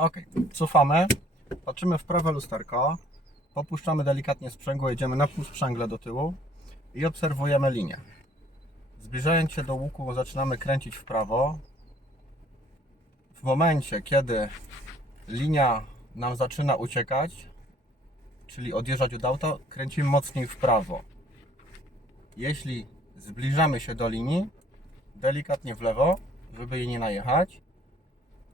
Ok, cofamy, patrzymy w prawe lusterko, popuszczamy delikatnie sprzęgło, jedziemy na pół sprzęgle do tyłu i obserwujemy linię. Zbliżając się do łuku zaczynamy kręcić w prawo. W momencie, kiedy linia nam zaczyna uciekać, czyli odjeżdżać od auta, kręcimy mocniej w prawo. Jeśli zbliżamy się do linii, delikatnie w lewo, żeby jej nie najechać.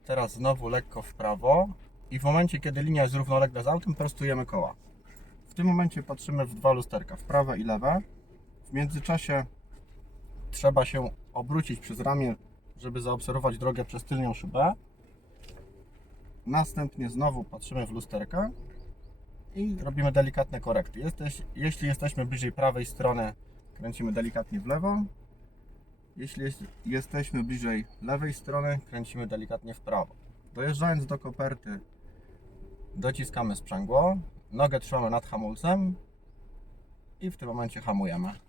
Teraz znowu lekko w prawo i w momencie, kiedy linia jest równoległa z autem, prostujemy koła. W tym momencie patrzymy w dwa lusterka, w prawe i lewe. W międzyczasie trzeba się obrócić przez ramię, żeby zaobserwować drogę przez tylnią szybę. Następnie znowu patrzymy w lusterka i robimy delikatne korekty. Jesteś, jeśli jesteśmy bliżej prawej strony, kręcimy delikatnie w lewo. Jeśli jest, jesteśmy bliżej lewej strony, kręcimy delikatnie w prawo. Dojeżdżając do koperty, dociskamy sprzęgło, nogę trzymamy nad hamulcem i w tym momencie hamujemy.